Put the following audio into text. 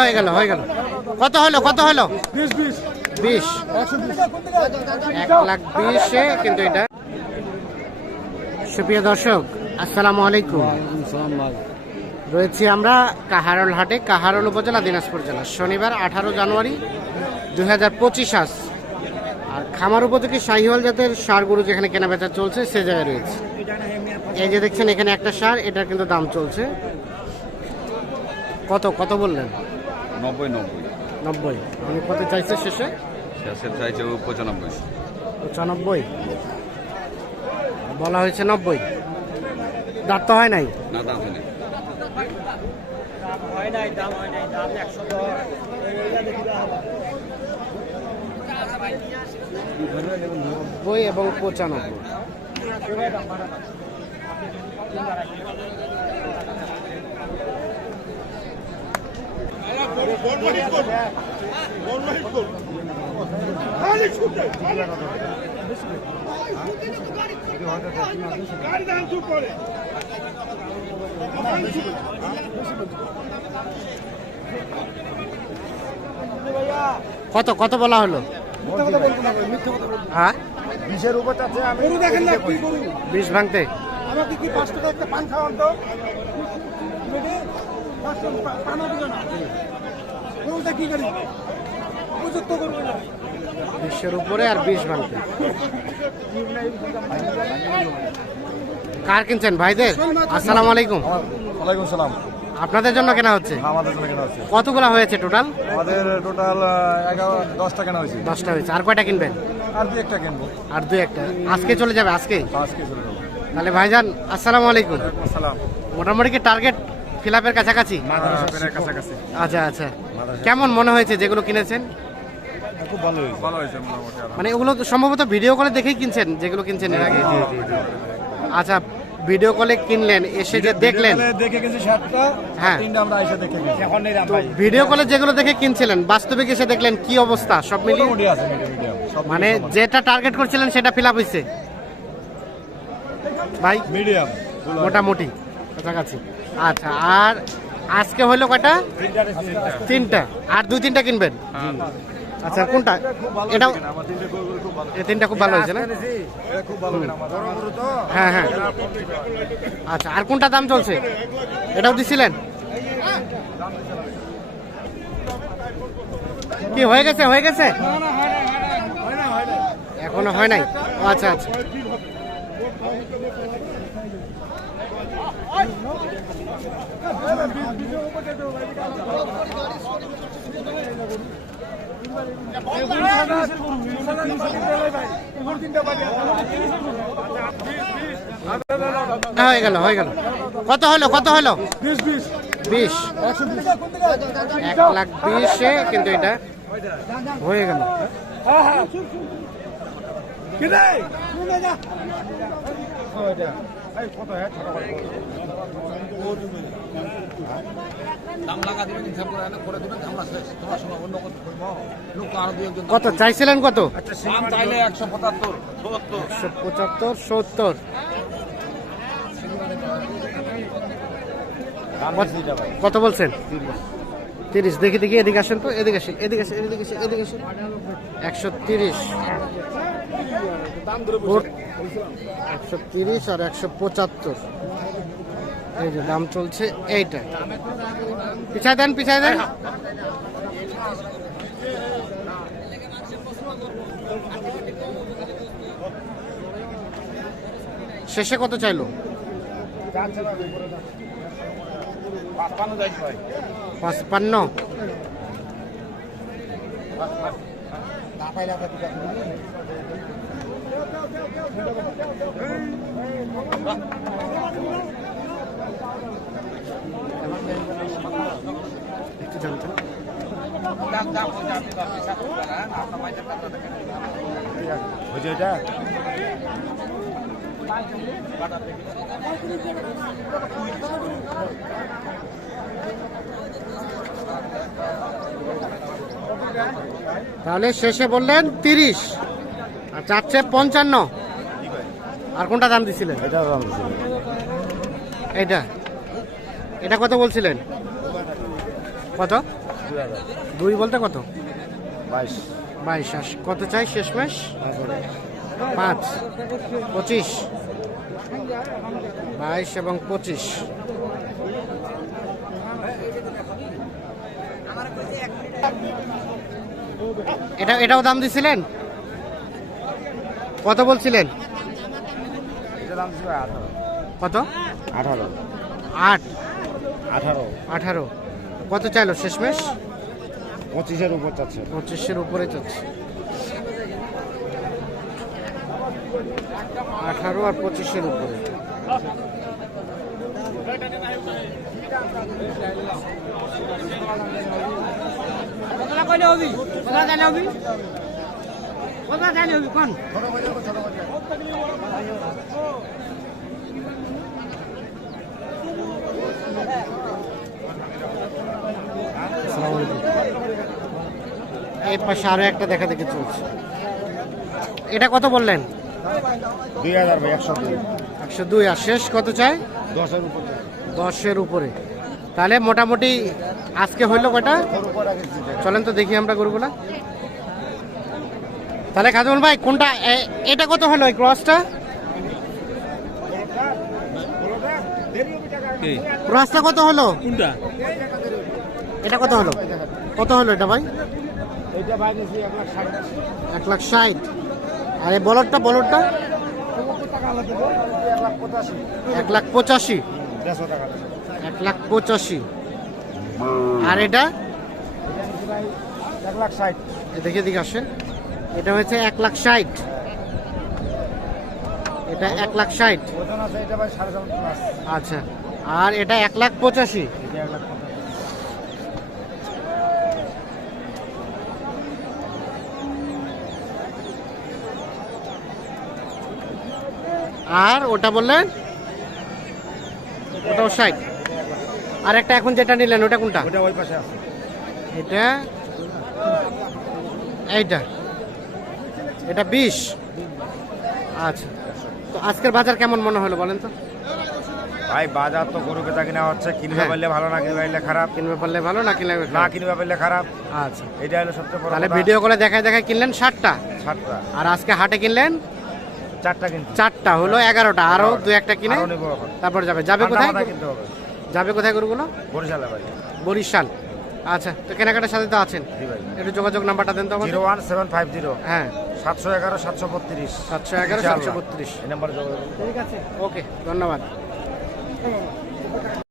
হয়ে গেল হয়ে গেল। কত হলো কত হলো? বিশ। এক লাখ বিশে, কিন্তু এটা সুপ্রিয় দর্শক, আসসালামু আলাইকুম। রয়েছি আমরা কাহারল হাটে, কাহারল উপজেলা, দিনাজপুর জেলা। শনিবার আঠারো জানুয়ারি দুই হাজার পঁচিশ আস আর খামার উপযোগী শাহিওয়াল জাতের সার গরু যেখানে কেনাবেচা চলছে, সে জায়গায় রয়েছে। এই যে দেখছেন, এখানে একটা সার, এটার কিন্তু দাম চলছে। কত কত বললেন? নব্বই নব্বই। নব্বই। উনি কত চাইছে শেষে? শেষের চাইছে ও পঁচানব্বই। পঁচানব্বই। বলা হয়েছে নব্বই। দাঁত তো হয় নাই? না দাম হয়নি নব্বই এবং পঁচানব্বই। কত কত বলা হলো? হ্যাঁ? বিশের উপর আমি গরু দেখেন না কি গরু? বিষ ভাঙতে। আমাকে কি পাঁচ টাকা একটা পান খাওয়ান তো দিল না। কি করি উপযুক্ত করব না। বিশ্বের উপরে আর বিষ ভাঙতে কার কিনছেন ভাইদের? আসসালামু আলাইকুম। ওয়ালাইকুম সালাম। আপনাদের জন্য কেনা হচ্ছে? আমাদের জন্য কেনা হচ্ছে। কতগুলো হয়েছে টোটাল? আমাদের টোটাল এগারো দশটা কেনা হয়েছে। দশটা হয়েছে। আর কয়টা কিনবেন? আর দুই একটা কিনবো। আর দুই একটা। আজকে চলে যাবে আজকে? আজকে চলে যাব। তাহলে ভাইজান আসসালামু আলাইকুম। আসসালাম। মোটামুটি কি টার্গেট ফিল আপের কাছাকাছি কাছাকাছি। আচ্ছা আচ্ছা। কেমন মনে হয়েছে যেগুলো কিনেছেন? খুব ভালো হয়েছে। ভালো হয়েছে মানে এগুলো তো সম্ভবত ভিডিও কলে দেখেই কিনছেন যেগুলো কিনছেন এর আগে? আচ্ছা ভিডিও কলে কিনলেন এসে যে দেখলেন। দেখে গেছি সাতটা হ্যাঁ। তিনটা আমরা এসে দেখে গেছি। এখন তো ভিডিও কলে যেগুলো দেখে কিনছিলেন বাস্তবিক এসে দেখলেন কি অবস্থা? সব মিলিয়ে? আছে মানে যেটা টার্গেট করছিলেন সেটা ফিল আপ হয়েছে ভাই? মিডিয়াম মোটামুটি কাছাকাছি। আচ্ছা আর আজকে হলো কটা তিনটা। আর দুই তিনটা কিনবেন? আচ্ছা কোনটা? এটাও এই তিনটা খুব ভালো হয়েছে না? হ্যাঁ হ্যাঁ। আচ্ছা আর কোনটা দাম চলছে? এটাও দিছিলেন? কি, হয়ে গেছে হয়ে গেছে? এখনও হয় নাই? আচ্ছা আচ্ছা। হয়ে গেল হয়ে গেল। কত হলো কত হলো? বিশ। এক লাখ বিশে কিন্তু এটা হয়ে গেল। হ্যাঁ হ্যাঁ কত চাইছিলেন কত? চাইলে একশো একশো পঁচাত্তর সত্তর। কত বলছেন? তিরিশ। দেখি দেখি এদিকে আসেন তো এদিকে আসেন এদিকে আসেন এদিকে আসেন এদিকে আসেন। একশো তিরিশ। একশো তিরিশ আর একশো পঁচাত্তর। এই যে দাম চলছে এইটা। পিছায় দেন পিছায় দেন। শেষে কত চাইলো? পাঁচপান্ন। একটু জানতেন এটা তাহলে শেষে বললেন তিরিশ। আর চাচ্ছে পঞ্চান্ন। আর কোনটা দাম দিছিলেন? এটা দাম দিছি। এটা? এটা কত বলছিলেন? কত? দুই বলতে কত? বাইশ। বাইশ। আস কত চাই শেষ শেষমেশ? পাঁচ। পঁচিশ। বাইশ এবং পঁচিশ। এটা এটাও দাম দিছিলেন? কত বলছিলেন? এটা দাম ছিল আঠারো। কত? আঠারো। আট। আঠারো। আঠারো। কত চাইলো? শেষমেশ? পঁচিশের উপর চাচ্ছে। পঁচিশের উপরে চাচ্ছে। আঠারো আর পঁচিশের উপরে। আসসালামু আলাইকুম এই পাশে আরও একটা দেখা দেখে চলছে। এটা কত বললেন? দুই হাজার একশো দুই। একশো দুই। আর শেষ কত চাই? দশের উপর। দশের উপরে। তাহলে মোটামুটি আজকে হইল কটা চলেন তো দেখি আমরা গরুগুলা। তাহলে খাজমুল ভাই কোনটা? এটা কত হলো এই ক্রসটা? ক্রসটা কত হলো? কোনটা? এটা কত হলো? কত হলো এটা ভাই? এইটা ভাই এক লাখ ষাট। এক লাখ ষাট। আর এই বলরটা বলরটা এক লাখ পঁচাশি। এক লাখ পঁচাশি। আর এটা? ভাই এক লাখ ষাট। এদিকে দিকে আসেন। এটা হচ্ছে এক লাখ ষাট। এটা এক লাখ ষাট। এটা আচ্ছা। আর এটা এক লাখ পঁচাশি। আর ওটা বললেন? ওটাও ষাট। আর একটা এখন যেটা নিলেন ওটা কোনটা? ওটা ওই পাশে আছে। এটা? এইটা। এটা বিশ। আচ্ছা। তো আজকের বাজার কেমন মনে হলো বলেন তো? ভাই বাজার তো গরু বেচা কিনা হচ্ছে কিনবে হ্যাঁ। পারলে ভালো না কিনবে পারলে খারাপ। কিনবে পারলে ভালো না কিনলে না কিনবে পারলে খারাপ। আচ্ছা। এটা হলো সবচেয়ে বড় তাহলে ভিডিও করে দেখায় দেখায় কিনলেন ষাটটা সাতটা। আর আজকে হাটে কিনলেন? চারটা কিনছি। চারটা হলো এগারোটা। আরও দু একটা কিনে তারপর যাবে। যাবে কোথায়? কিনতে হবে। যাবে কোথায় গরুগুলো? বরিশালে ভাই। বরিশাল। আচ্ছা তো কেনাকাটার সাথে তো আছেন। একটু যোগাযোগ নাম্বারটা দেন তো zero one seven five zero. হ্যাঁ। সাতশো এগারো সাতশো বত্রিশ। সাতশো এগারো সাতশো বত্রিশ। এই নাম্বারে যোগাযোগ ঠিক আছে। ওকে ধন্যবাদ। 嗯。